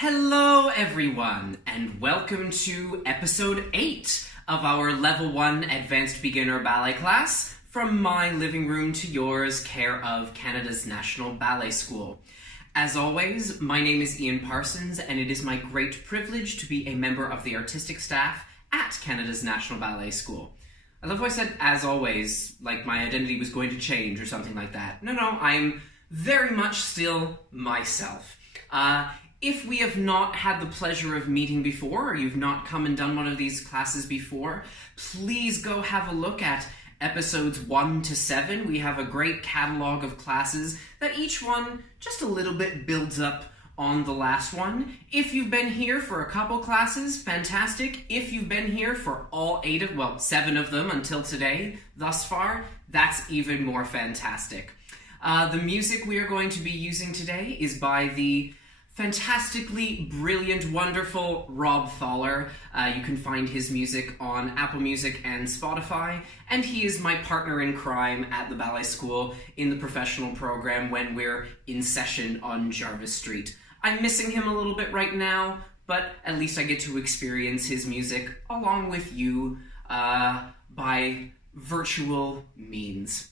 Hello everyone, and welcome to episode 8 of our Level 1 Advanced Beginner Ballet class, From My Living Room to Yours, care of Canada's National Ballet School. As always, my name is Ian Parsons, and it is my great privilege to be a member of the artistic staff at Canada's National Ballet School. I love how I said as always, like my identity was going to change or something like that. No, I'm very much still myself. If we have not had the pleasure of meeting before, or you've not come and done one of these classes before, please go have a look at episodes 1 to 7. We have a great catalog of classes that each one just a little bit builds up on the last one. If you've been here for a couple classes, fantastic. If you've been here for all 7 of them until today, thus far, that's even more fantastic. The music we are going to be using today is by the fantastically brilliant, wonderful Rob Thaler. You can find his music on Apple Music and Spotify, and he is my partner in crime at the ballet school in the professional program when we're in session on Jarvis Street. I'm missing him a little bit right now, but at least I get to experience his music along with you by virtual means.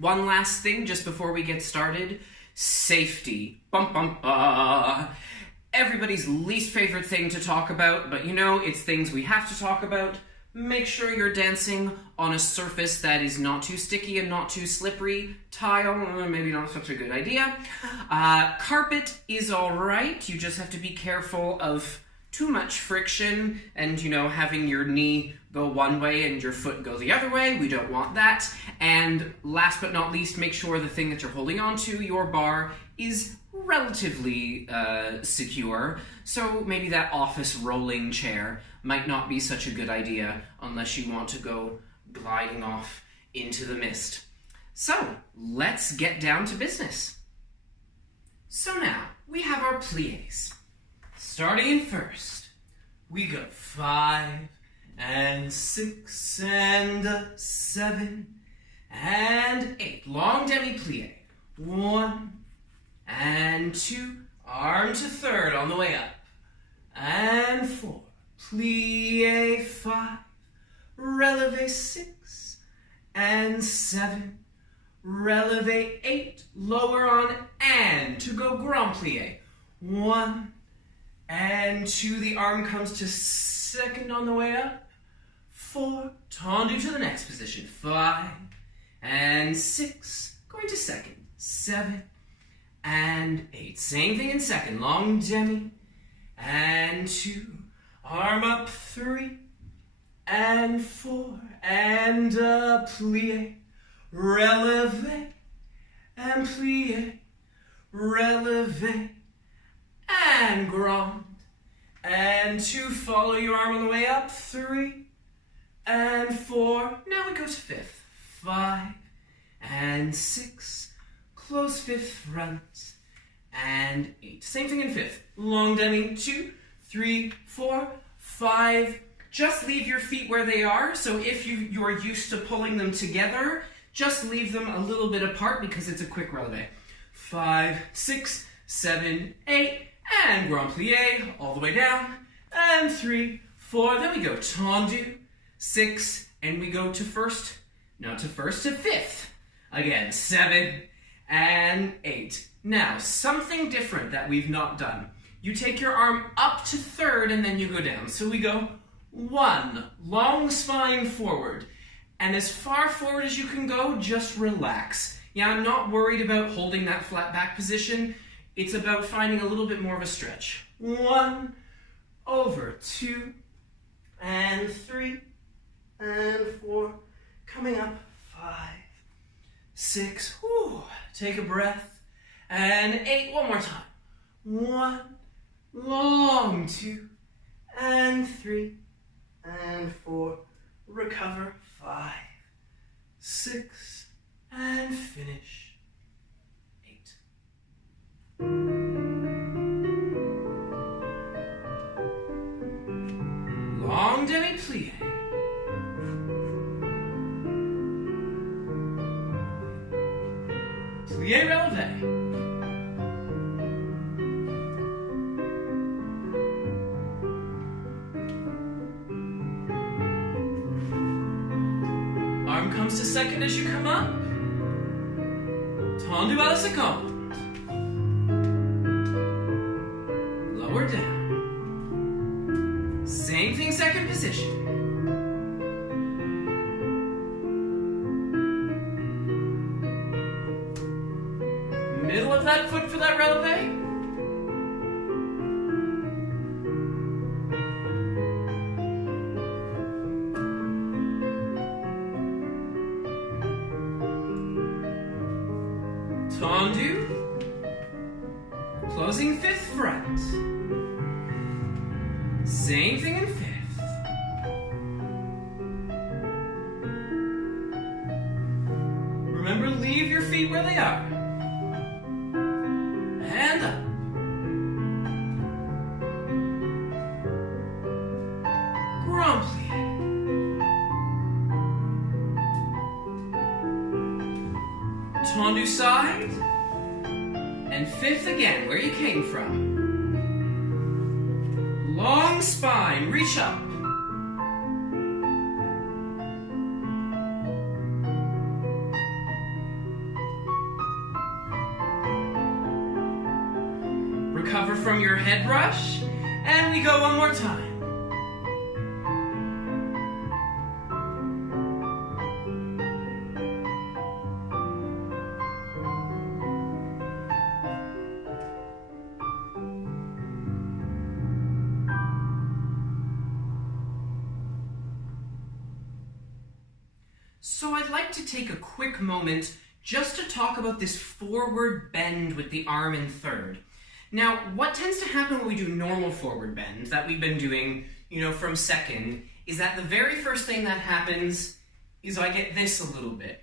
One last thing just before we get started. Safety. Everybody's least favorite thing to talk about, but it's things we have to talk about. Make sure you're dancing on a surface that is not too sticky and not too slippery. Tile, maybe not such a good idea. Carpet is alright. You just have to be careful of too much friction and, having your knee go one way and your foot go the other way. We don't want that. And last but not least, make sure the thing that you're holding onto, your bar, is relatively secure. So maybe that office rolling chair might not be such a good idea unless you want to go gliding off into the mist. So let's get down to business. So now we have our pliés. Starting in first, we go 5 and 6 and 7 and 8. Long demi-plie. 1 and 2, arm to third on the way up. And 4, plie 5, releve 6 and 7, releve 8, lower on and to go grand plie. 1 and 2, the arm comes to second on the way up. 4, tendu to the next position. 5 and 6, going to second. 7 and 8, same thing in second. Long demi and 2, arm up. 3 and 4 and plie, releve and plie, releve and grand, and 2, follow your arm on the way up. 3 and 4, now we go to fifth. 5 and 6, close fifth front, and 8, same thing in fifth. Long demi, 2, 3, 4, 5, just leave your feet where they are. So if you're used to pulling them together, just leave them a little bit apart because it's a quick releve. 5, 6, 7, 8, and grand plie, all the way down, and 3, 4, then we go tendu, 6, and we go to first, not to first, to fifth, again, 7, and 8. Now, something different that we've not done. You take your arm up to third, and then you go down. So we go 1, long spine forward, and as far forward as you can go, just relax. Yeah, I'm not worried about holding that flat back position. It's about finding a little bit more of a stretch. 1, over 2, and 3, and 4, coming up. 5, 6, whew, take a breath, and 8, one more time. 1, long 2, and 3, and 4, recover. 5, 6, and finish. Long demi-plie. Plie releve. Just a second as you come up. Tendu à la seconde. Lower down. Same thing, second position. Middle of that foot for that releve. Tendu. Closing fifth front. Same thing in fifth. Remember, leave your feet where they are. Hand up. Grand plie. Tendu side. And fifth again, where you came from. Long spine, reach up. Recover from your head rush, and we go one more time. So I'd like to take a quick moment just to talk about this forward bend with the arm in third. Now, what tends to happen when we do normal forward bends that we've been doing, from second, is that the very first thing that happens is I get this a little bit,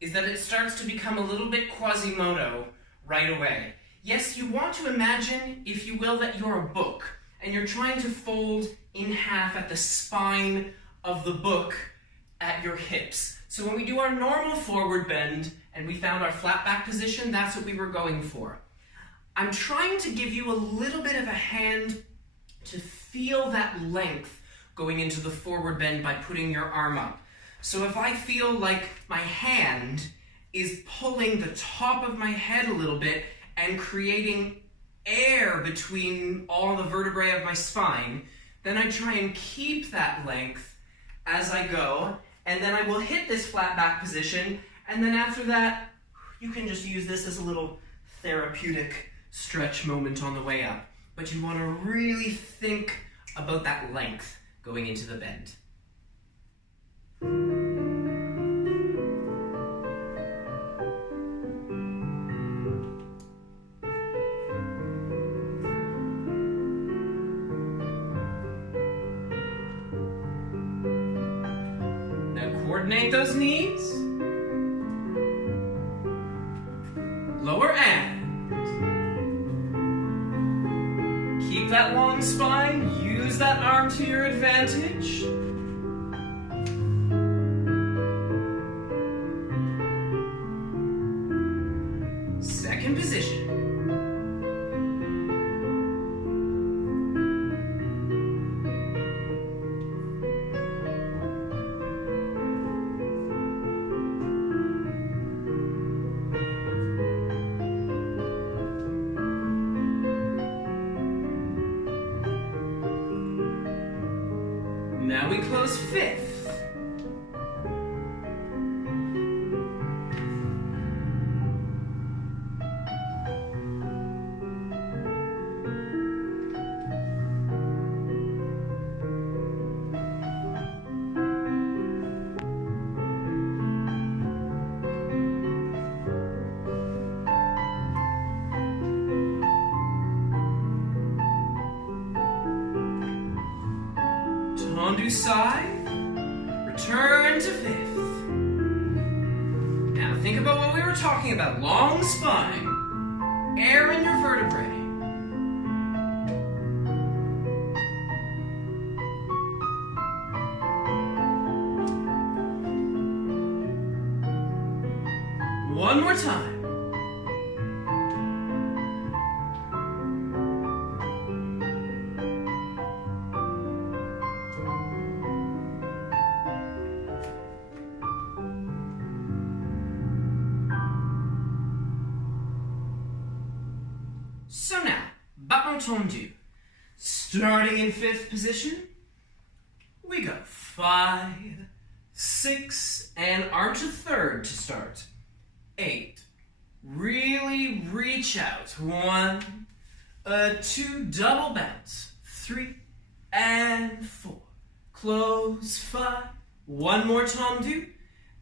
is that it starts to become a little bit Quasimodo right away. Yes, you want to imagine, if you will, that you're a book, and you're trying to fold in half at the spine of the book at your hips. So when we do our normal forward bend and we found our flat back position, that's what we were going for. I'm trying to give you a little bit of a hand to feel that length going into the forward bend by putting your arm up. So if I feel like my hand is pulling the top of my head a little bit and creating air between all the vertebrae of my spine, then I try and keep that length as I go. And then I will hit this flat back position, and then after that, you can just use this as a little therapeutic stretch moment on the way up. But you want to really think about that length going into the bend. Coordinate those knees. Lower end. Keep that long spine. Use that arm to your advantage. Second position. Now we close fifth. Tendu side, return to fifth. Now think about what we were talking about. Long spine, air in your vertebrae. One more time. entendu. Starting in 5th position, we go 5, 6, and arm to 3rd to start. 8, really reach out. 1, 2, double bounce. 3 and 4. Close. 5, one more tendu,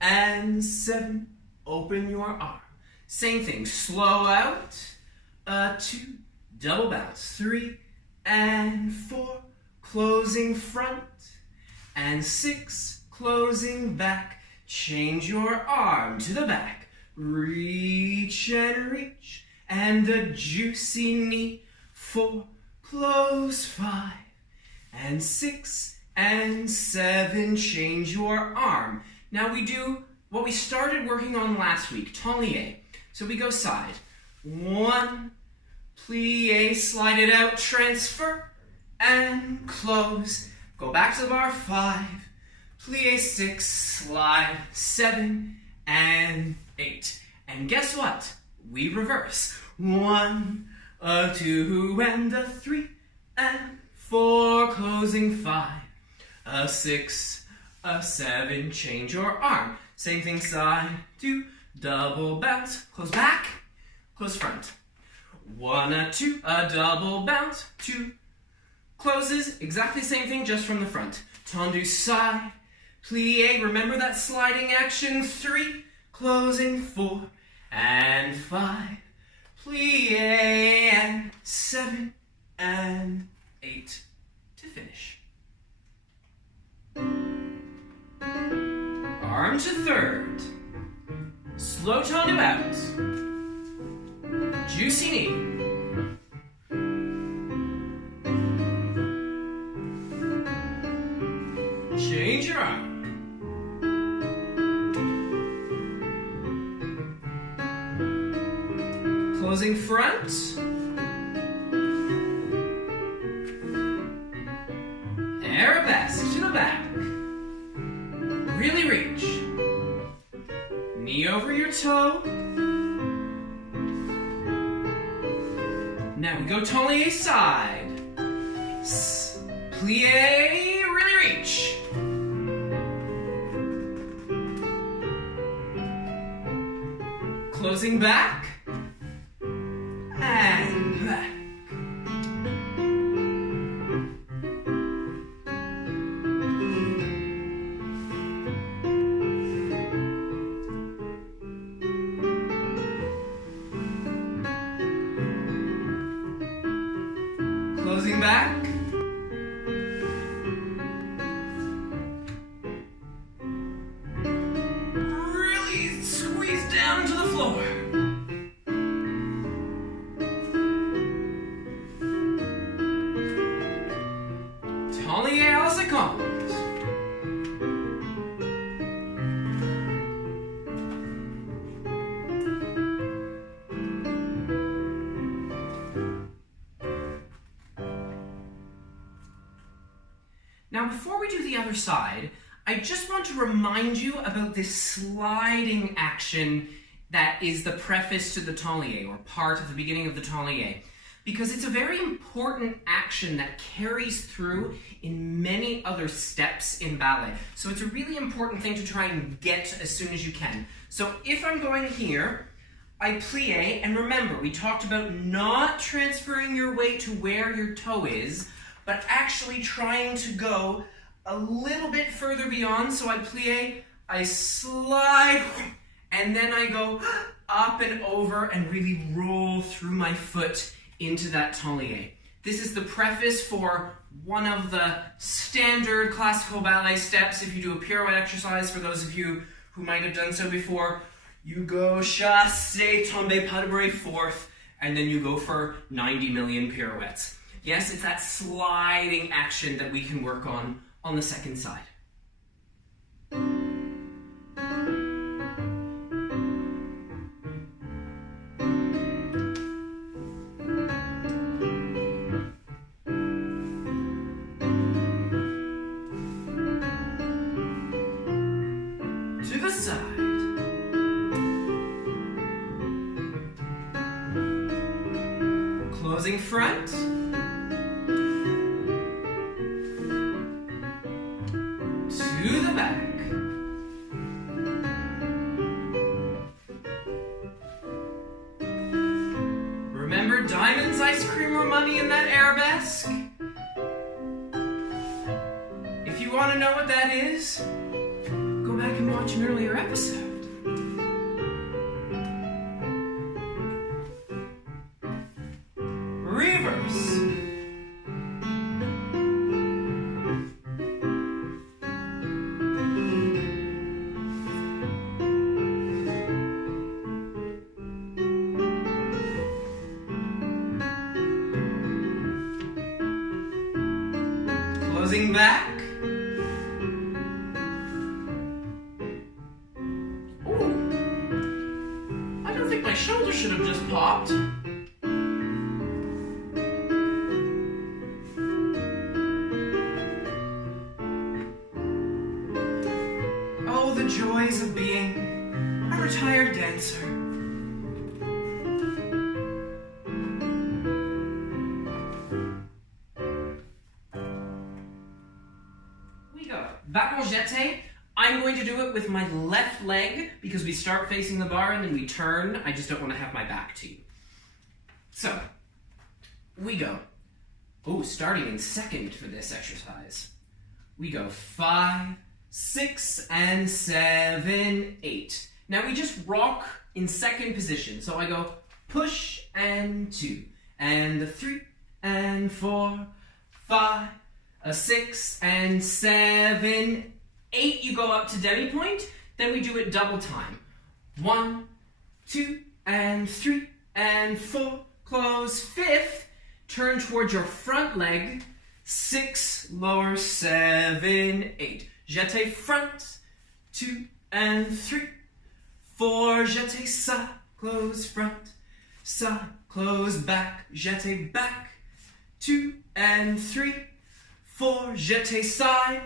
and 7, open your arm. Same thing, slow out. 2, double bounce. 3 and 4, closing front. And 6, closing back. Change your arm to the back. Reach and reach. And a juicy knee. 4, close. 5 and 6 and 7. Change your arm. Now we do what we started working on last week, tablier. So we go side. 1, plie, slide it out, transfer, and close. Go back to the bar. 5, plie, 6, slide, 7, and 8. And guess what? We reverse. 1, 2, and 3, and 4, closing. 5, 6, 7, change your arm. Same thing, side, 2, double bounce, close back, close front. 1, 2, a double bounce, 2, closes, exactly the same thing, just from the front. Tendu side, plie, remember that sliding action. 3, closing. 4 and 5, plie, and 7 and 8 to finish. Arm to 3rd. Slow tendu out. Juicy knee. Change your arm. Closing front. Arabesque to the back. Really reach. Knee over your toe. Now we go tablier side. Plie, really reach. Closing back. And back. Closing back. Really squeeze down to the floor. Tablier à la seconde. Now, before we do the other side, I just want to remind you about this sliding action that is the preface to the tablier, or part of the beginning of the tablier, because it's a very important action that carries through in many other steps in ballet. So it's a really important thing to try and get as soon as you can. So if I'm going here, I plie, and remember, we talked about not transferring your weight to where your toe is, but actually trying to go a little bit further beyond. So I plie, I slide, and then I go up and over and really roll through my foot into that tablier. This is the preface for one of the standard classical ballet steps. If you do a pirouette exercise, for those of you who might have done so before, you go chasse, tombe, pas de bourrée, 4th, and then you go for 90 million pirouettes. Yes, it's that sliding action that we can work on the second side. To the side. Closing front. arabesque. If you want to know what that is, go back and watch an earlier episode. Reverse. Closing back. Ooh. I don't think my shoulder should have just popped. Oh, the joys of being a retired dancer. Back en jeté, I'm going to do it with my left leg because we start facing the bar and then we turn. I just don't want to have my back to you. So, we go. Oh, starting in second for this exercise. We go 5, 6, and 7, 8. Now we just rock in second position. So I go push and 2, and 3, and 4, 5, 6, and 7, 8, you go up to demi-point, then we do it double time. 1, 2, and 3, and 4, close, 5th, turn towards your front leg, 6, lower, 7, 8. Jeté front, 2, and 3, 4, jeté side, close, front, side, close, back, jeté back, 2, and 3, 4, jeté side,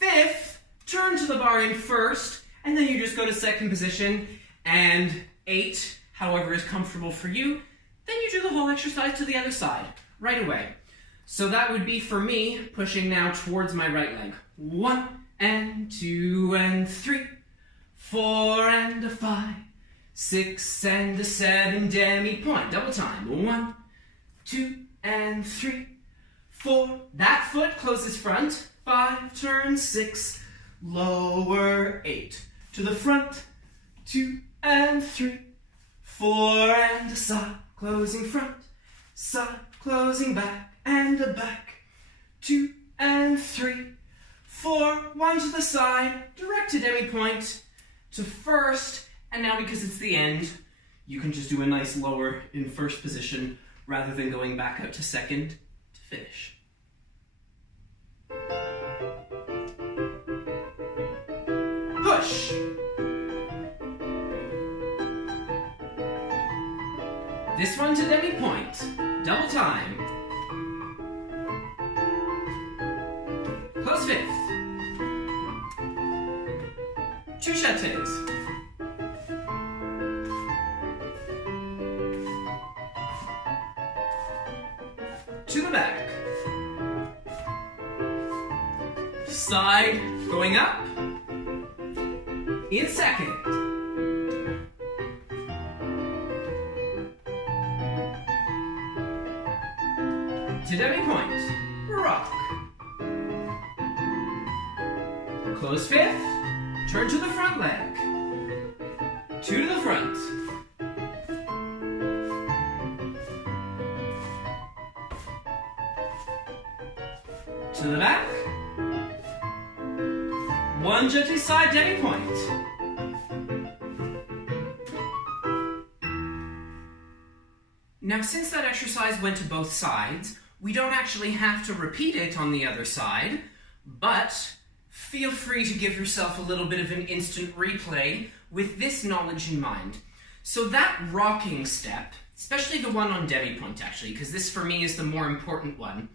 5th, turn to the bar in first, and then you just go to second position, and 8, however is comfortable for you, then you do the whole exercise to the other side, right away. So that would be for me, pushing now towards my right leg. 1, and 2, and 3, 4, and 5, 6, and 7, demi-point, double time. 1, 2, and 3, 4, that foot closes front, 5, turn 6, lower 8, to the front, 2, and 3, 4, and a side, closing front, side, closing back, and a back, 2, and 3, 4, 1 to the side, direct to demi-point, to first, and now because it's the end, you can just do a nice lower in first position, rather than going back out to second to finish. Push. This one to demi-point. Double time. Close 5th. 2 jetés. To the back. Side going up. In second. To demi-point. Rock. Close 5th. Turn to the front leg. 2 to the front. To the back. 1 jeté side demi-point. Now, since that exercise went to both sides, we don't actually have to repeat it on the other side, but feel free to give yourself a little bit of an instant replay with this knowledge in mind. So that rocking step, especially the one on demi-point actually, because this for me is the more important one,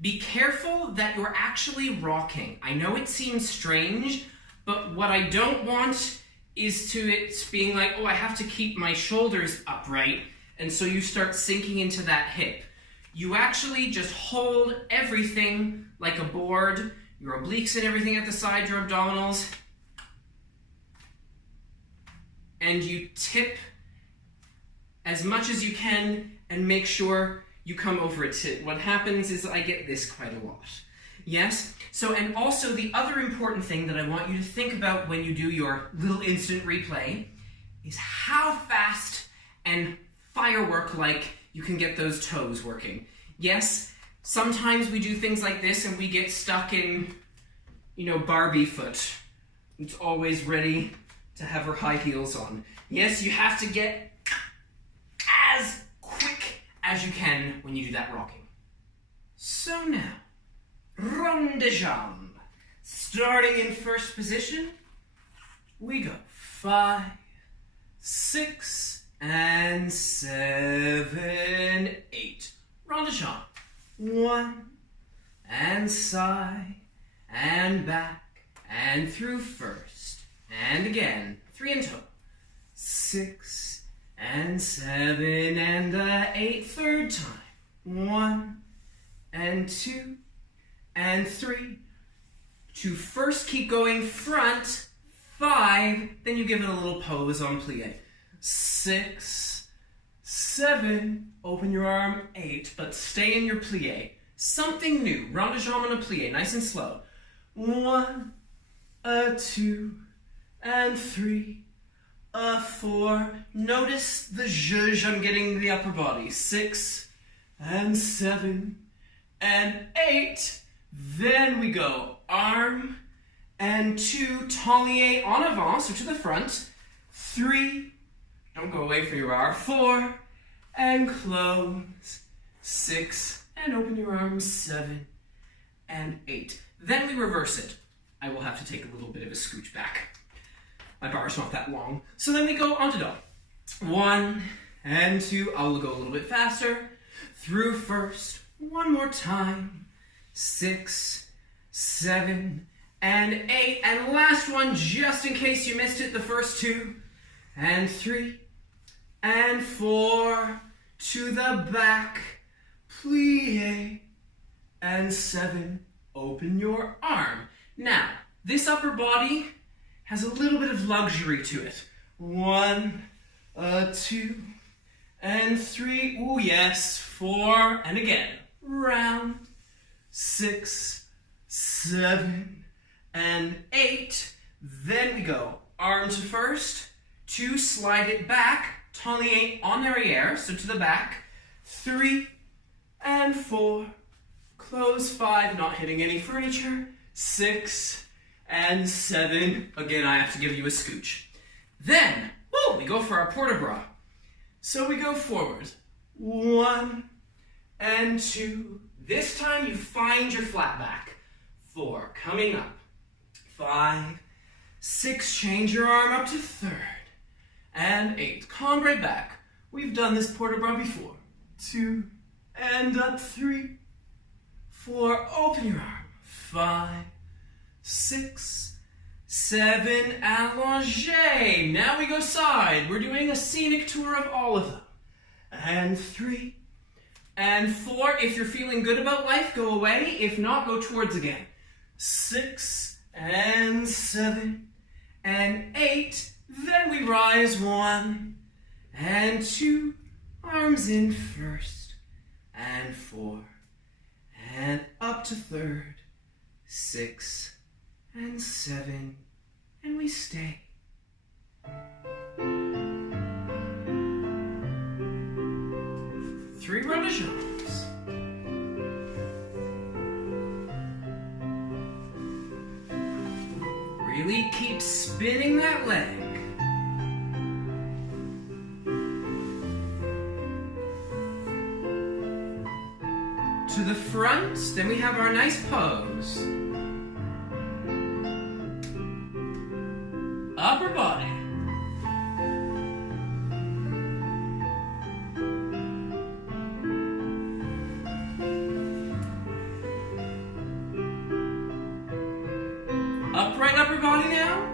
be careful that you're actually rocking. I know it seems strange, but what I don't want is to it being like, oh, I have to keep my shoulders upright, and so you start sinking into that hip. You actually just hold everything like a board, your obliques and everything at the side, your abdominals, and you tip as much as you can and make sure you come over it. What happens is I get this quite a lot. Yes? So, and also the other important thing that I want you to think about when you do your little instant replay is how fast and firework-like you can get those toes working. Yes, sometimes we do things like this and we get stuck in, Barbie foot. It's always ready to have her high heels on. Yes, you have to get as quick as you can when you do that rocking. So now, rond de jambe. Starting in first position, we go 5, 6, and 7, 8. Rond de jambe. 1, and side, and back, and through first, and again, 3 in toe. 6, and 7, and 8, third time. 1, and 2, and 3. To first keep going front, 5, then you give it a little pose on plie. 6, 7, open your arm, 8, but stay in your plie. Something new, rond de jambe and a plie, nice and slow. 1, 2, and 3, 4. Notice the zhuzh, I'm getting the upper body. 6, and 7, and 8. Then we go arm, and 2, tablier en avant, so to the front. 3, don't go away from your arm. 4, and close. 6, and open your arms. 7, and 8. Then we reverse it. I will have to take a little bit of a scooch back. My bar's not that long. So then we go on to dog. 1, and 2. I will go a little bit faster. Through first. One more time. 6, 7, and 8. And last one, just in case you missed it, the first 2, and 3, and 4. To the back. Plie. And 7. Open your arm. Now, this upper body has a little bit of luxury to it. 1, 2, and 3. Ooh, yes. 4, and again. Round. 6, 7, and 8. Then we go arm to first. 2, slide it back. Tablier en arrière, so to the back. 3, and 4. Close. 5, not hitting any furniture. 6, and 7. Again, I have to give you a scooch. Then, we go for our port de bras. So we go forward. 1, and 2. This time you find your flat back. 4, coming up. 5, 6, change your arm up to third. And 8, cambre back. We've done this port de bras before. 2, and up. 3, 4, open your arm. 5, 6, 7, allongé. Now we go side. We're doing a scenic tour of all of them. And 3, and 4. If you're feeling good about life, go away. If not, go towards again. 6, and 7, and 8. Then we rise. 1, and 2. Arms in first, and 4, and up to third. 6, and 7, and we stay. 3 rond de jambes. Really keep spinning that leg. To the front, then we have our nice pose. Upper body. Upright upper body now.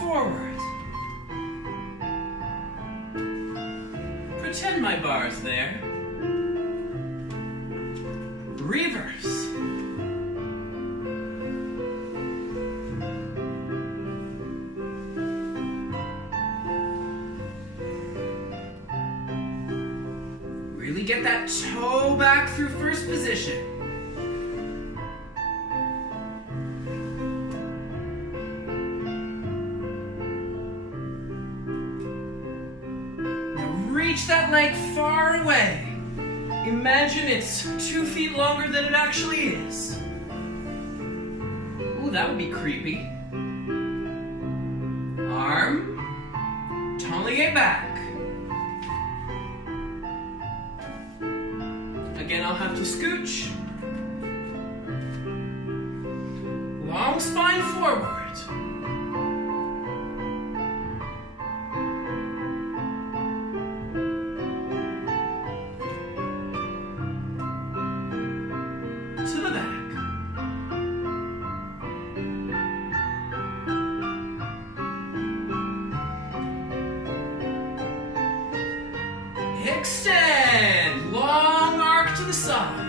Forward. Pretend my bar's there. Reverse. Really get that toe back through first position. Now reach that leg far away. Imagine it's 2 feet longer than it actually is. Ooh, that would be creepy. Arm, taillier back. Again, I'll have to scooch. Long spine forward. To the back. Extend. Long arc to the side.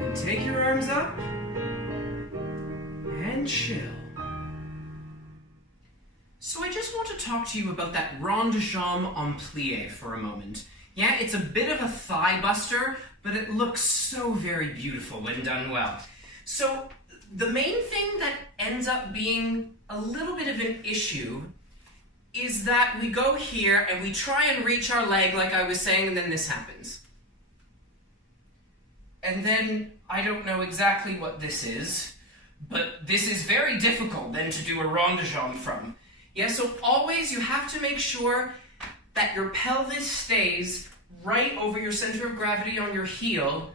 And take your arms up and chill. So I just want to talk to you about that rond de jambe en plie for a moment. Yeah, it's a bit of a thigh buster, but it looks so very beautiful when done well. So the main thing that ends up being a little bit of an issue is that we go here and we try and reach our leg like I was saying, and then this happens. And then I don't know exactly what this is, but this is very difficult then to do a rond de jambe from. Yeah, so always you have to make sure that your pelvis stays right over your center of gravity on your heel,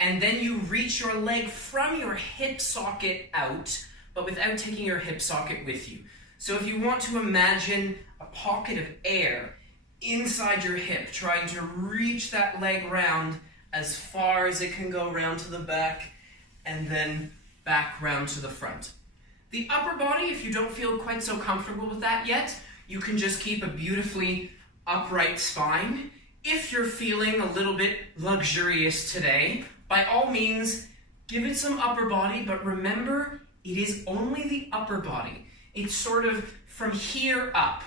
and then you reach your leg from your hip socket out, but without taking your hip socket with you. So if you want to imagine a pocket of air inside your hip, trying to reach that leg round as far as it can go round to the back, and then back round to the front. The upper body, if you don't feel quite so comfortable with that yet, you can just keep a beautifully upright spine. If you're feeling a little bit luxurious today, by all means, give it some upper body, but remember, it is only the upper body. It's sort of from here up.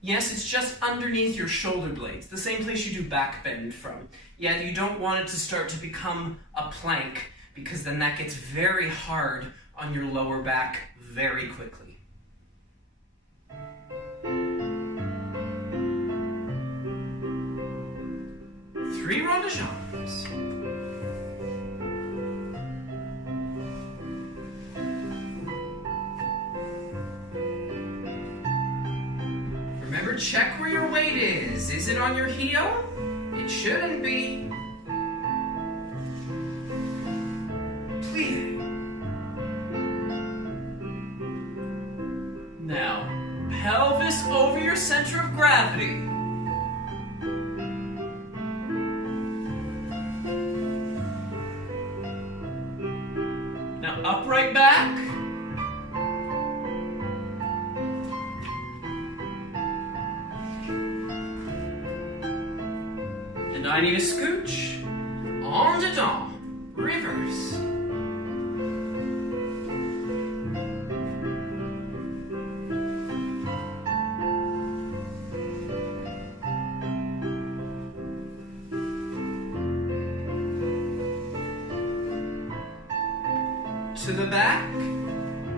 Yes, it's just underneath your shoulder blades, the same place you do back bend from. Yeah, you don't want it to start to become a plank, because then that gets very hard on your lower back very quickly. 3 rond de jambes. Remember, check where your weight is. Is it on your heel? It shouldn't be. Plie. Now, pelvis over your center of gravity. Now, upright back. And I need a scooch. En dedans. Reverse. To the back,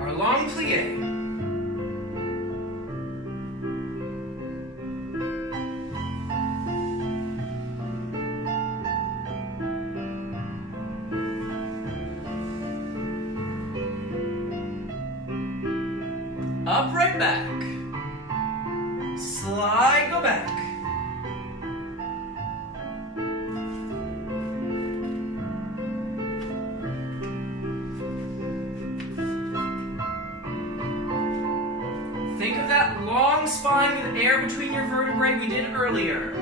our long plie. Upright back. Slide, go back. Think of that long spine with air between your vertebrae we did earlier.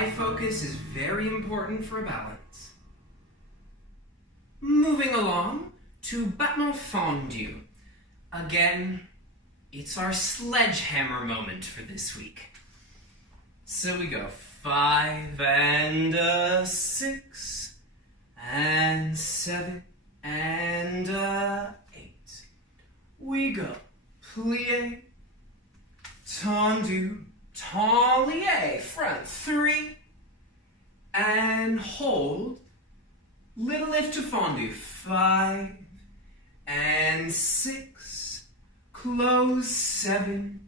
eye focus is very important for a balance. Moving along to battement fondu. Again, it's our sledgehammer moment for this week. So we go 5 and 6 and 7 and 8. We go plie, tendu, tablier, front 3, and hold, little lift to fondu, 5 and 6, close 7,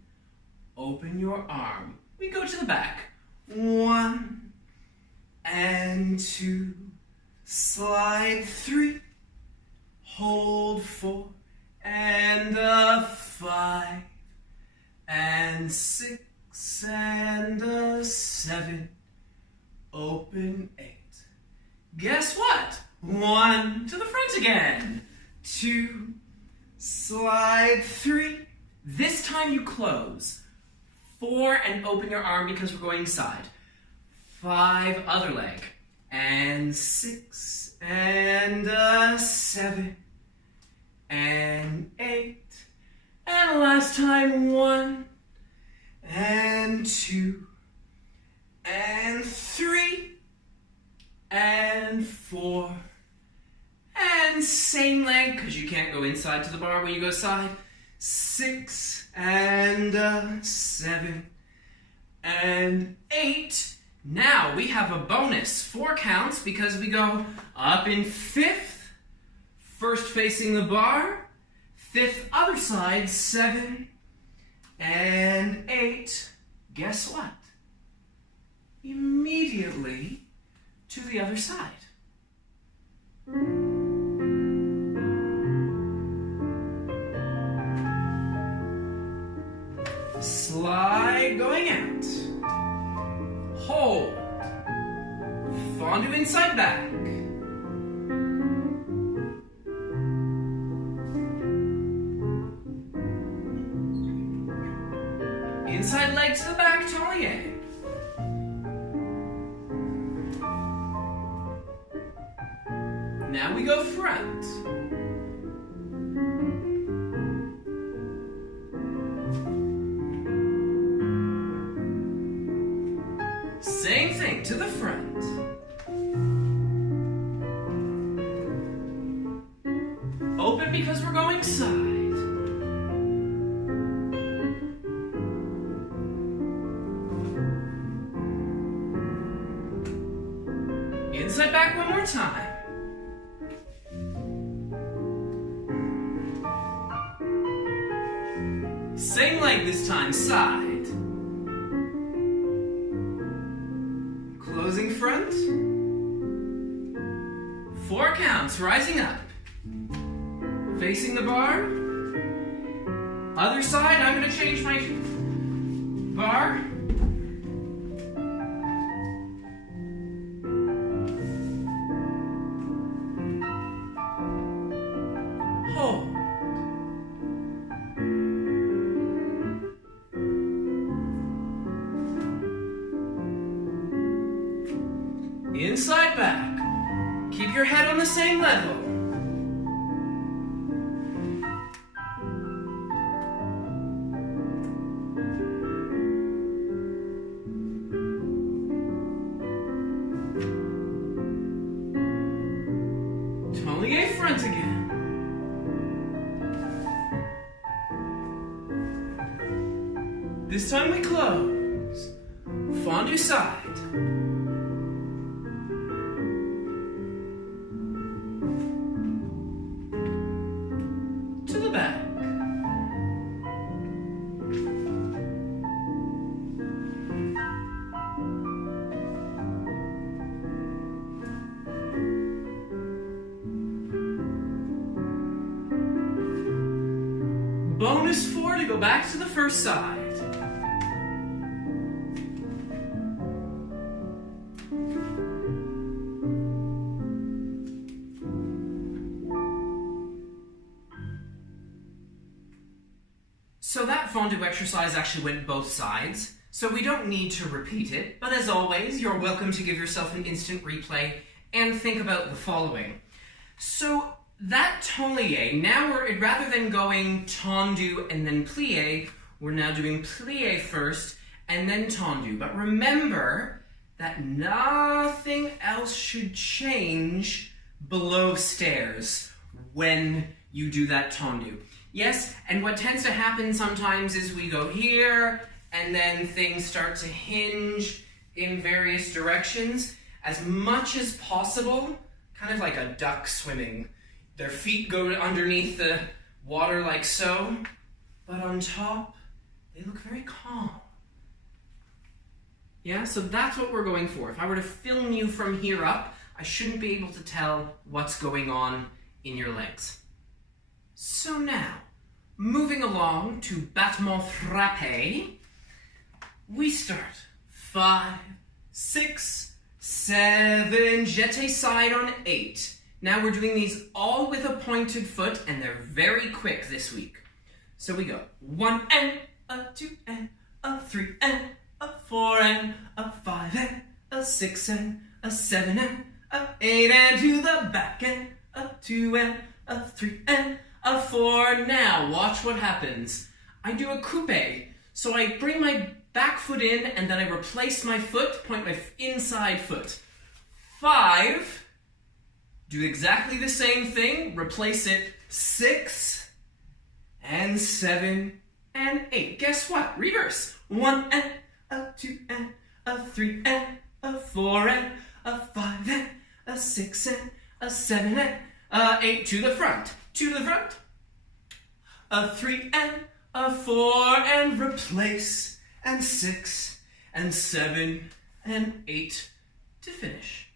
open your arm. We go to the back, 1 and 2, slide 3, hold 4 and 5 and 6 and 7, open 8. Guess what? 1 to the front again, 2, slide 3. This time you close. 4 and open your arm because we're going side. 5, other leg. And 6 and 7 and 8. And last time 1 and 2 and 3 and 4 and same leg because you can't go inside to the bar when you go side. 6 and 7 and 8. Now we have a bonus 4 counts because we go up in 5th, first facing the bar, 5th other side, 7 and 8. Guess what? Immediately to the other side. Slide going out. Hold. Fondu inside back. Inside leg to the back, tablier. Now we go front. Same thing to the front. Open because we're going side. Inside back one more time. Same leg this time, side. Closing front. 4 counts, rising up. Facing the bar. Other side, I'm going to change my bar. Hold. Inside back. Keep your head on the same level. Tablier front again. This time we close. Fondu side. To the back. Bonus 4 to go back to the first side. So that fondu exercise actually went both sides. so we don't need to repeat it, but as always, you're welcome to give yourself an instant replay and think about the following. So that taulier, now rather than going tendu and then plie, we're now doing plie first and then tendu. But remember that nothing else should change below stairs when you do that tendu. Yes, and what tends to happen sometimes is we go here and then things start to hinge in various directions. As much as possible, kind of like a duck swimming. Their feet go underneath the water like so, but on top, they look very calm. Yeah, so that's what we're going for. If I were to film you from here up, I shouldn't be able to tell what's going on in your legs. So now, moving along to battement frappé, we start 5, 6, 7, jeté side on 8. Now we're doing these all with a pointed foot, and they're very quick this week. So we go 1 and a 2 and a 3 and a 4 and a 5 and a 6 and a 7 and a 8 and to the back and a 2 and a 3 and a 4. Now watch what happens. I do a coupe. So I bring my back foot in and then I replace my foot, point my inside foot. 5, do exactly the same thing, replace it 6 and 7 and 8. Guess what? Reverse. 1 and a 2 and a 3 and a 4 and a 5 and a 6 and a 7 and a 8 to the front. To the front. A 3 and a 4 and replace and 6 and 7 and 8 to finish.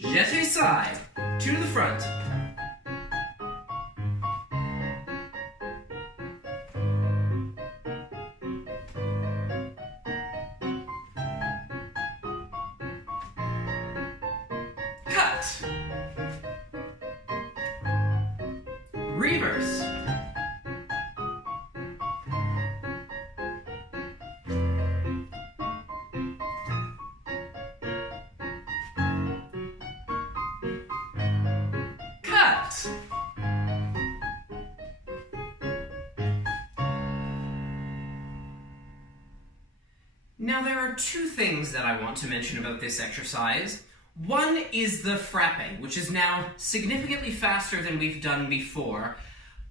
Jeté side, to the front. Cut. Reverse. Now there are two things that I want to mention about this exercise. One is the frappe, which is now significantly faster than we've done before.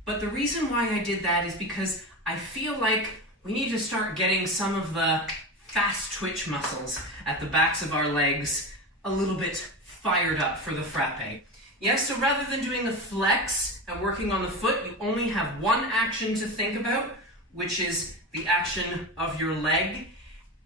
But the reason why I did that is because I feel like we need to start getting some of the fast twitch muscles at the backs of our legs a little bit fired up for the frappe. Yes, so rather than doing the flex and working on the foot, you only have one action to think about, which is the action of your leg,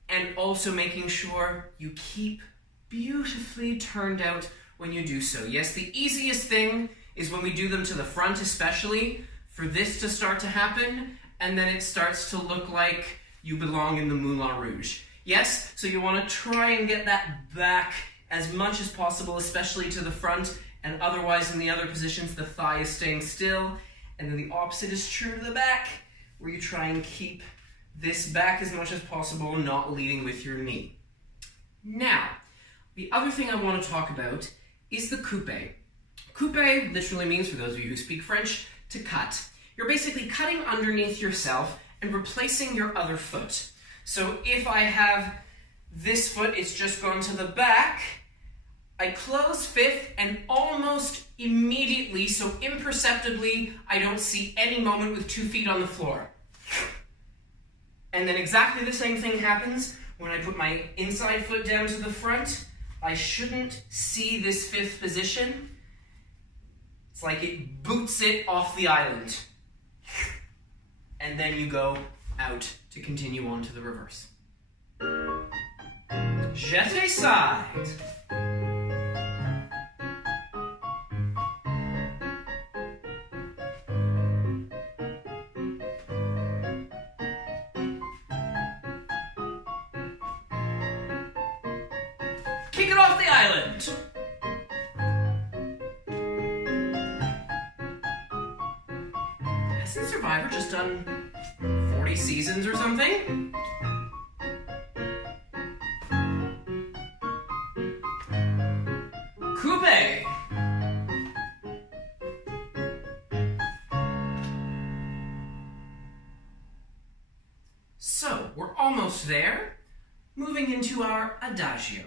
and also making sure you keep beautifully turned out when you do so. Yes, the easiest thing is when we do them to the front especially, for this to start to happen, and then it starts to look like you belong in the Moulin Rouge. Yes, so you want to try and get that back as much as possible, especially to the front, and otherwise in the other positions the thigh is staying still, and then the opposite is true to the back, where you try and keep this back as much as possible, not leading with your knee. Now, the other thing I want to talk about is the coupe. Coupe literally means, for those of you who speak French, to cut. You're basically cutting underneath yourself and replacing your other foot. So if I have this foot, it's just gone to the back, I close fifth and almost immediately, so imperceptibly, I don't see any moment with 2 feet on the floor. And then exactly the same thing happens when I put my inside foot down to the front. I shouldn't see this fifth position. It's like it boots it off the island. And then you go out to continue on to the reverse. Jeté side. Kick it off the island. Hasn't Survivor just done 4 40 seasons or something? Coupe. So, we're almost there. Moving into our adagio.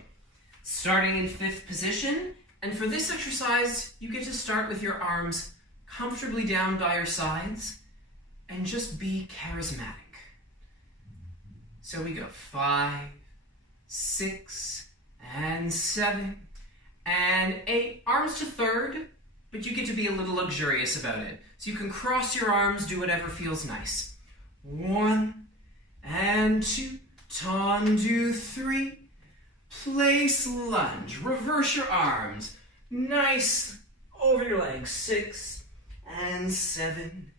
Starting in 5th position, and for this exercise, you get to start with your arms comfortably down by your sides and just be charismatic. So we go 5, 6, and 7, and 8. Arms to 3rd, but you get to be a little luxurious about it. So you can cross your arms, do whatever feels nice. 1, and 2, tendu, 3, place lunge, reverse your arms, nice, over your legs, 6, and 7,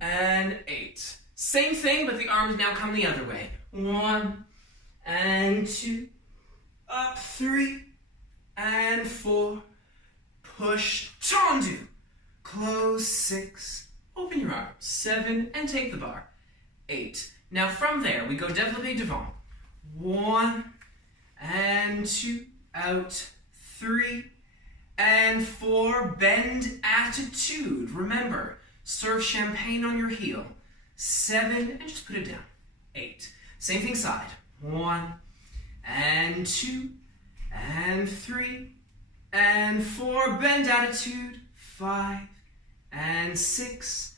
and 8. Same thing, but the arms now come the other way. 1, and 2, up, 3, and 4, push, tendu, close, 6, open your arms, 7, and take the bar, 8. Now from there, we go développé devant. 1, and 2, out, 3, and 4, bend attitude. Remember, serve champagne on your heel. 7, and just put it down. 8. Same thing side. 1, and 2, and 3, and 4, bend attitude. 5, and 6,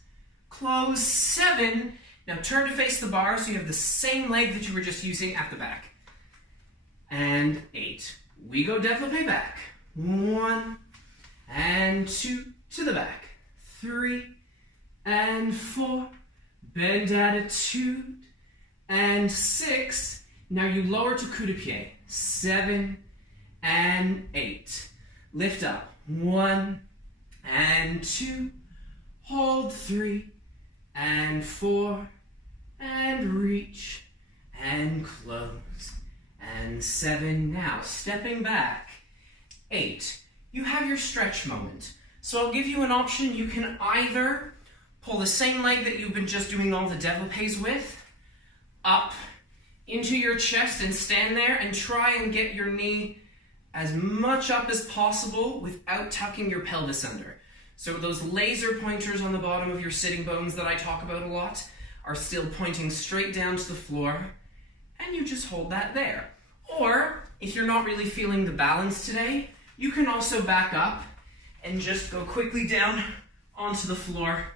close, 7. Now turn to face the bar so you have the same leg that you were just using at the back. And 8. We go développé back. 1, and 2, to the back. 3, and 4, bend attitude. And 6, now you lower to coup de pied. 7, and 8. Lift up. 1, and 2, hold 3, and 4, and reach, and close, and 7. Now, stepping back, 8. You have your stretch moment. So I'll give you an option. You can either pull the same leg that you've been just doing all the développés with, up into your chest and stand there and try and get your knee as much up as possible without tucking your pelvis under. So those laser pointers on the bottom of your sitting bones that I talk about a lot are still pointing straight down to the floor, and you just hold that there. Or, if you're not really feeling the balance today, you can also back up and just go quickly down onto the floor,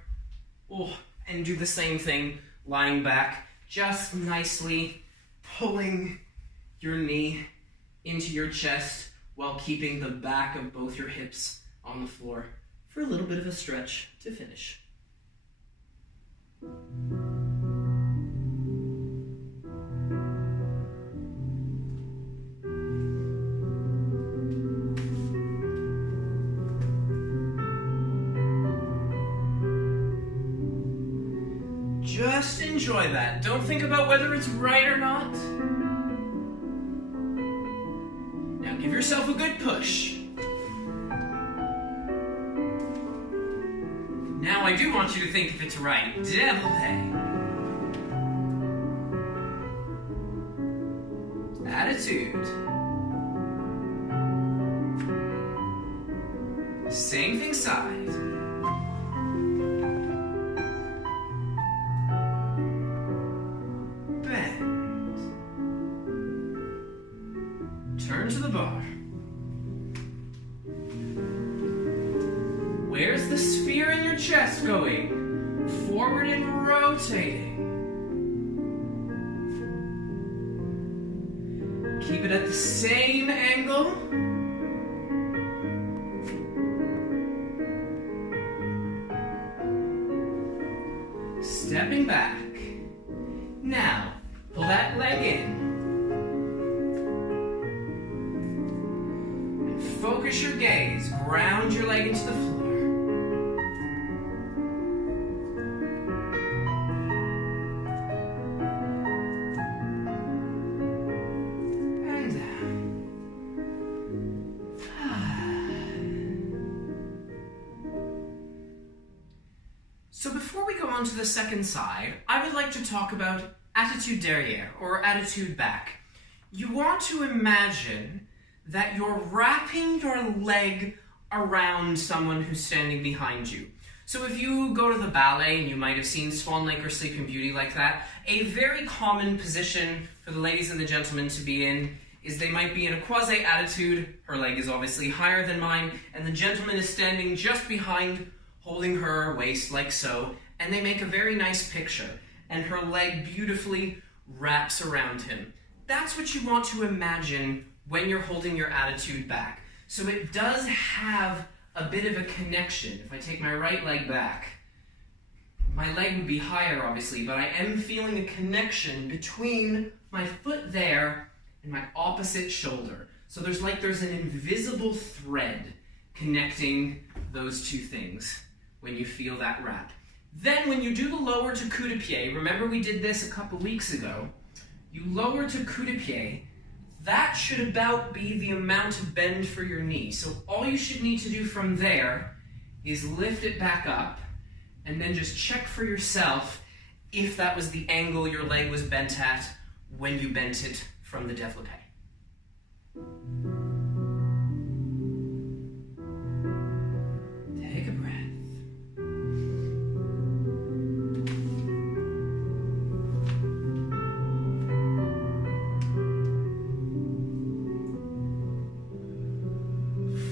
and do the same thing, lying back, just nicely pulling your knee into your chest while keeping the back of both your hips on the floor for a little bit of a stretch to finish. Just enjoy that. Don't think about whether it's right or not. Now give yourself a good push. Now I do want you to think if it's right. Développé. Attitude. Same thing side. Turn to the bar. Where's the sphere in your chest going? Forward and rotating. Keep it at the same angle. Stepping back. Now, pull that leg in. Focus your gaze, ground your leg into the floor. And down. So before we go on to the second side, I would like to talk about attitude derrière, or attitude back. You want to imagine that you're wrapping your leg around someone who's standing behind you. So if you go to the ballet, and you might have seen Swan Lake or Sleeping Beauty like that, a very common position for the ladies and the gentlemen to be in is they might be in a quasi-attitude. Her leg is obviously higher than mine, and the gentleman is standing just behind, holding her waist like so, and they make a very nice picture, and her leg beautifully wraps around him. That's what you want to imagine when you're holding your attitude back. So it does have a bit of a connection. If I take my right leg back, my leg would be higher obviously, but I am feeling a connection between my foot there and my opposite shoulder. So there's an invisible thread connecting those two things when you feel that wrap. Then when you do the lower to coup de pied, remember we did this a couple weeks ago, you lower to coup de pied, that should about be the amount of bend for your knee. So all you should need to do from there is lift it back up and then just check for yourself if that was the angle your leg was bent at when you bent it from the développé. Take a breath.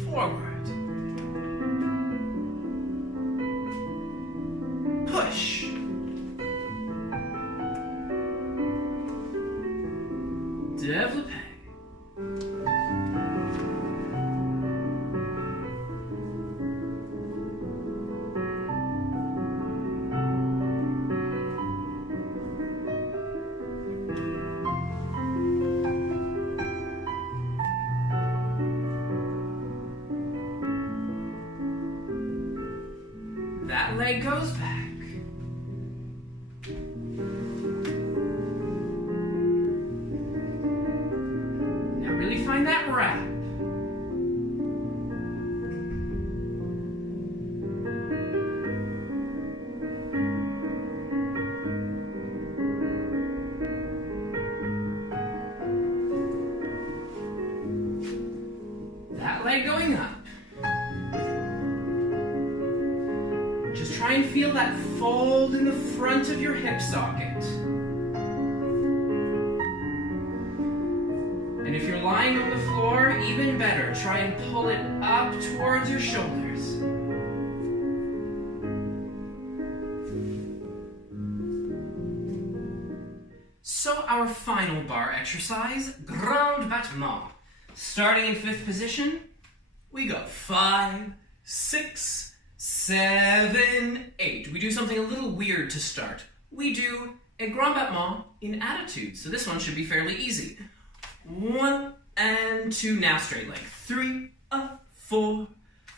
Forward. Push. Développé. That leg goes back. Now really find that wrap. That leg going up. Just try and feel that fold in the front of your hip socket. And if you're lying on the floor, even better, try and pull it up towards your shoulders. So our final bar exercise, grand battement. Starting in 5th position, we go 5, 6, 7, 8. We do something a little weird to start. We do a grand battement in attitude. So this one should be fairly easy. 1 and 2, now straight leg. 3, 4,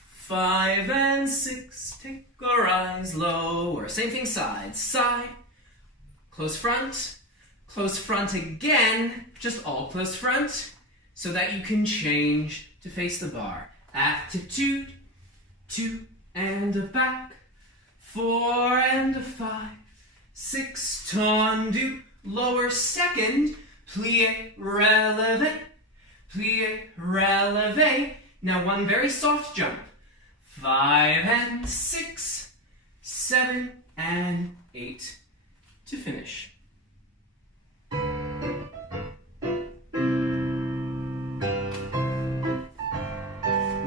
5 and 6. Take a rise, lower. Same thing, side, side. Close front again. Just all close front so that you can change to face the bar. Attitude, 2 and a back, 4 and a 5, 6, tendu, lower second, plie, releve. Now one very soft jump, 5 and 6, 7 and 8 to finish.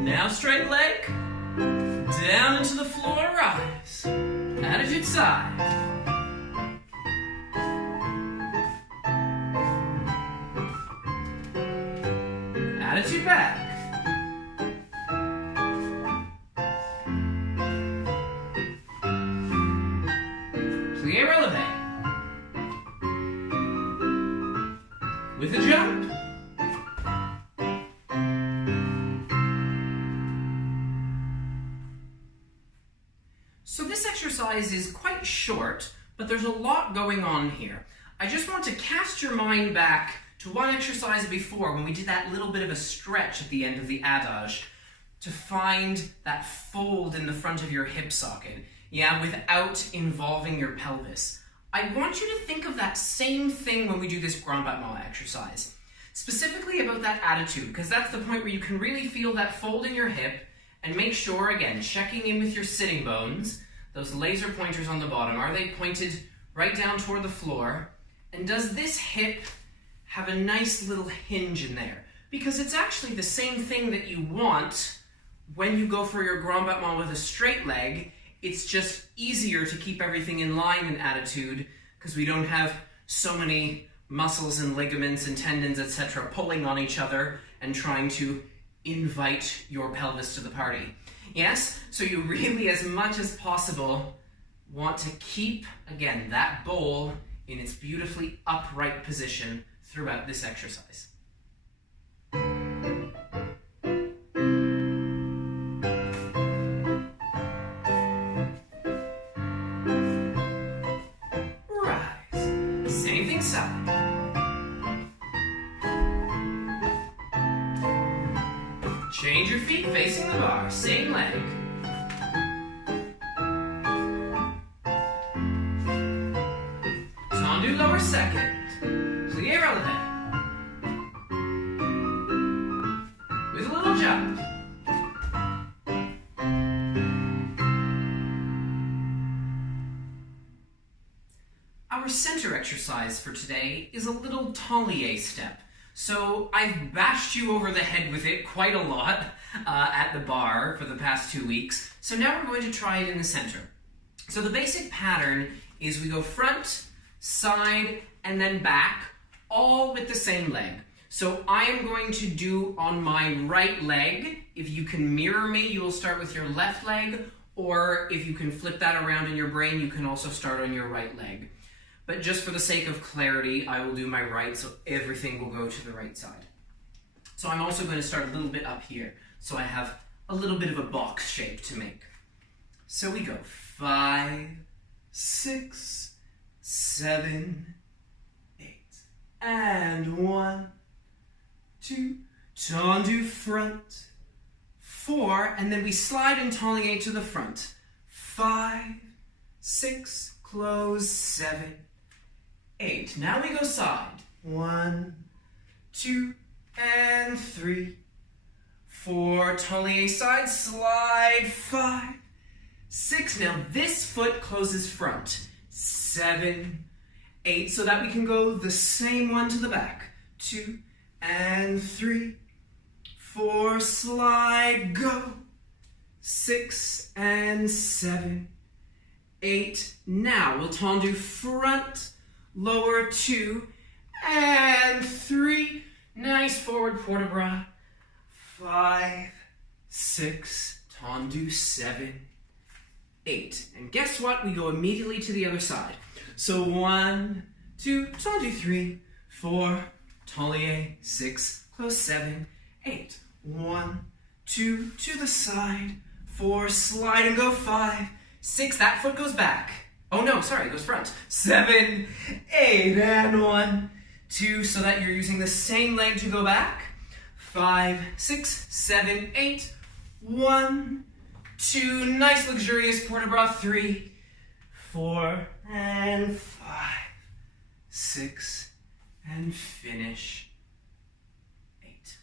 Now straight leg, down into the floor, rise. Attitude side. Attitude back. Plie releve. With a jump. So this exercise is quite short, but there's a lot going on here. I just want to cast your mind back to one exercise before when we did that little bit of a stretch at the end of the adage to find that fold in the front of your hip socket. yeah, without involving your pelvis. I want you to think of that same thing when we do this grand battement exercise. Specifically about that attitude, because that's the point where you can really feel that fold in your hip, and make sure, again, checking in with your sitting bones, those laser pointers on the bottom, are they pointed right down toward the floor? And does this hip have a nice little hinge in there? Because it's actually the same thing that you want when you go for your grand battement with a straight leg. It's just easier to keep everything in line in attitude because we don't have so many muscles and ligaments and tendons, etc., pulling on each other and trying to invite your pelvis to the party. Yes? So you really, as much as possible, want to keep, again, that bowl in its beautifully upright position throughout this exercise. Change your feet facing the bar, same leg. Tendu lower second, plie relevé. With a little jump. Our center exercise for today is a little talier step. So I've bashed you over the head with it quite a lot at the bar for the past 2 weeks. So now we're going to try it in the center. So the basic pattern is we go front, side, and then back, all with the same leg. So I am going to do on my right leg. If you can mirror me, you will start with your left leg, or if you can flip that around in your brain, you can also start on your right leg. But just for the sake of clarity, I will do my right, so everything will go to the right side. So I'm also going to start a little bit up here, so I have a little bit of a box shape to make. So we go 5, 6, 7, 8, and 1, 2, tendu front, 4, and then we slide and talier to the front. 5, 6, close, 7, 8. Now we go side. 1, 2, and 3, 4. Talier side, slide. 5, 6. Now this foot closes front. 7, 8. So that we can go the same one to the back. 2, and 3, 4. Slide. Go. 6, and 7, 8. Now we'll tendu front, lower 2, and 3. Nice forward port de bras. 5, 6, tendu 7, 8. And guess what? We go immediately to the other side. So 1, 2, tendu 3, 4, talier 6, close 7, 8. 1, 2, to the side. 4, slide and go 5, 6, that foot goes back. Oh no, sorry, it goes front. 7, 8, and 1, 2, so that you're using the same leg to go back. 5, 6, 7, 8, 1, 2, nice luxurious port de bras. 3, 4, and 5, 6, and finish. 8.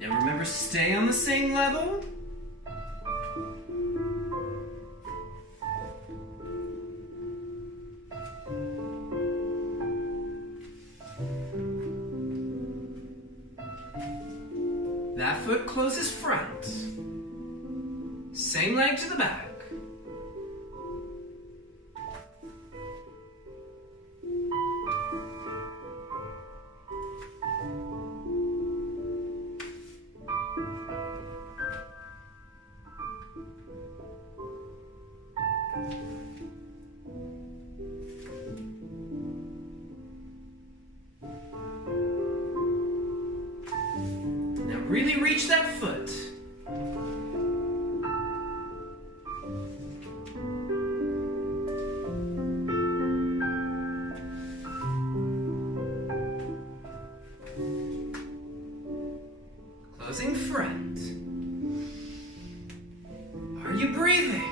Now remember, stay on the same level. That foot closes front. Same leg to the back. Really reach that foot. Pausing front. Are you breathing?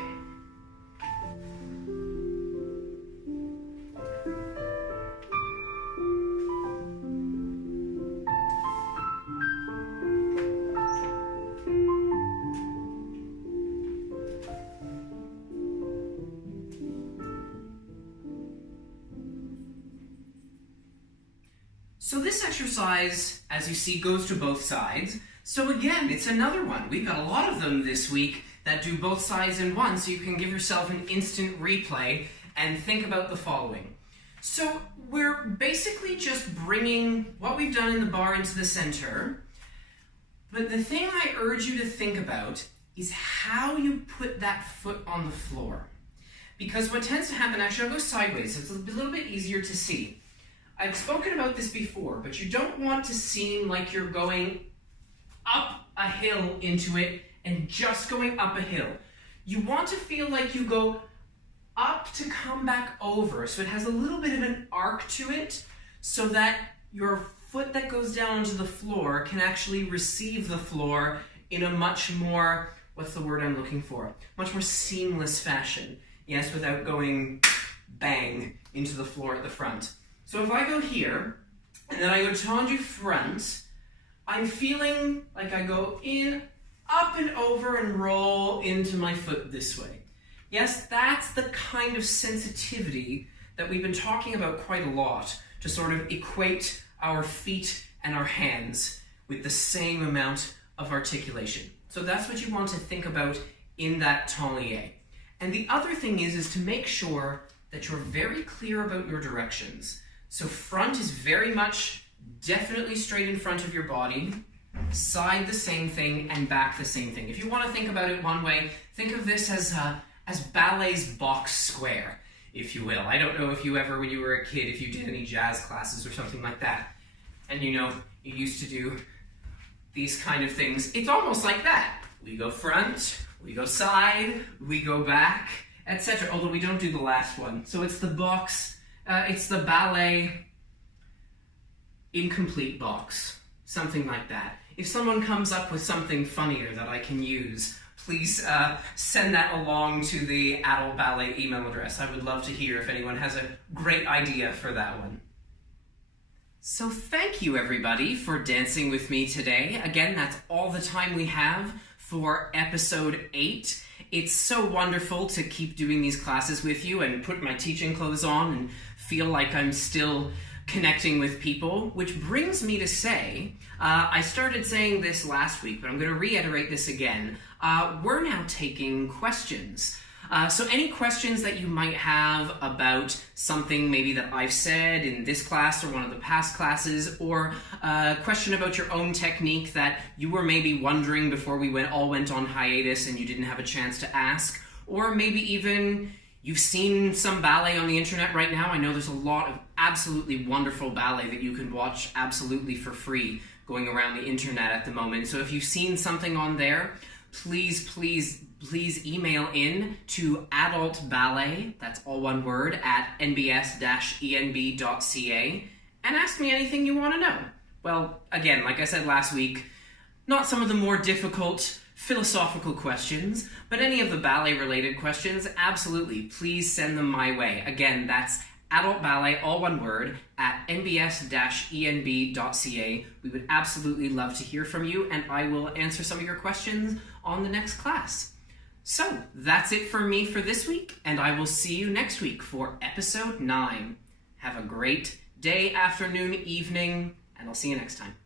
So this exercise, as you see, goes to both sides. So again, it's another one. We've got a lot of them this week that do both sides in one, so you can give yourself an instant replay and think about the following. So we're basically just bringing what we've done in the bar into the center, but the thing I urge you to think about is how you put that foot on the floor. Because what tends to happen, actually I'll go sideways, so it's a little bit easier to see. I've spoken about this before, but you don't want to seem like you're going up a hill into it and just going up a hill. You want to feel like you go up to come back over, so it has a little bit of an arc to it, so that your foot that goes down onto the floor can actually receive the floor in a much more, what's the word I'm looking for? Much more seamless fashion. Yes, without going bang into the floor at the front. So if I go here, and then I go tendu front, I'm feeling like I go in, up and over, and roll into my foot this way. Yes, that's the kind of sensitivity that we've been talking about quite a lot, to sort of equate our feet and our hands with the same amount of articulation. So that's what you want to think about in that tendu. And the other thing is to make sure that you're very clear about your directions. So front is very much definitely straight in front of your body, side the same thing, and back the same thing. If you want to think about it one way, think of this as ballet's box square, if you will. I don't know if you ever, when you were a kid, if you did any jazz classes or something like that, and you know, you used to do these kind of things. It's almost like that. We go front, we go side, we go back, etc. Although we don't do the last one. So it's the box. It's the ballet incomplete box, something like that. If someone comes up with something funnier that I can use, please send that along to the Adult Ballet email address. I would love to hear if anyone has a great idea for that one. So thank you everybody for dancing with me today. Again, that's all the time we have for episode 8. It's so wonderful to keep doing these classes with you and put my teaching clothes on and feel like I'm still connecting with people, which brings me to say, I started saying this last week, but I'm going to reiterate this again. We're now taking questions. So any questions that you might have about something maybe that I've said in this class or one of the past classes, or a question about your own technique that you were maybe wondering before we all went on hiatus and you didn't have a chance to ask, or maybe even you've seen some ballet on the internet right now. I know there's a lot of absolutely wonderful ballet that you can watch absolutely for free going around the internet at the moment. So if you've seen something on there, please email in to adultballet, that's all one word, at nbs-enb.ca, and ask me anything you want to know. Well, again, like I said last week, not some of the more difficult philosophical questions, but any of the ballet-related questions, absolutely, please send them my way. Again, that's adultballet, all one word, at nbs-enb.ca. We would absolutely love to hear from you, and I will answer some of your questions on the next class. So, that's it for me for this week, and I will see you next week for episode 9. Have a great day, afternoon, evening, and I'll see you next time.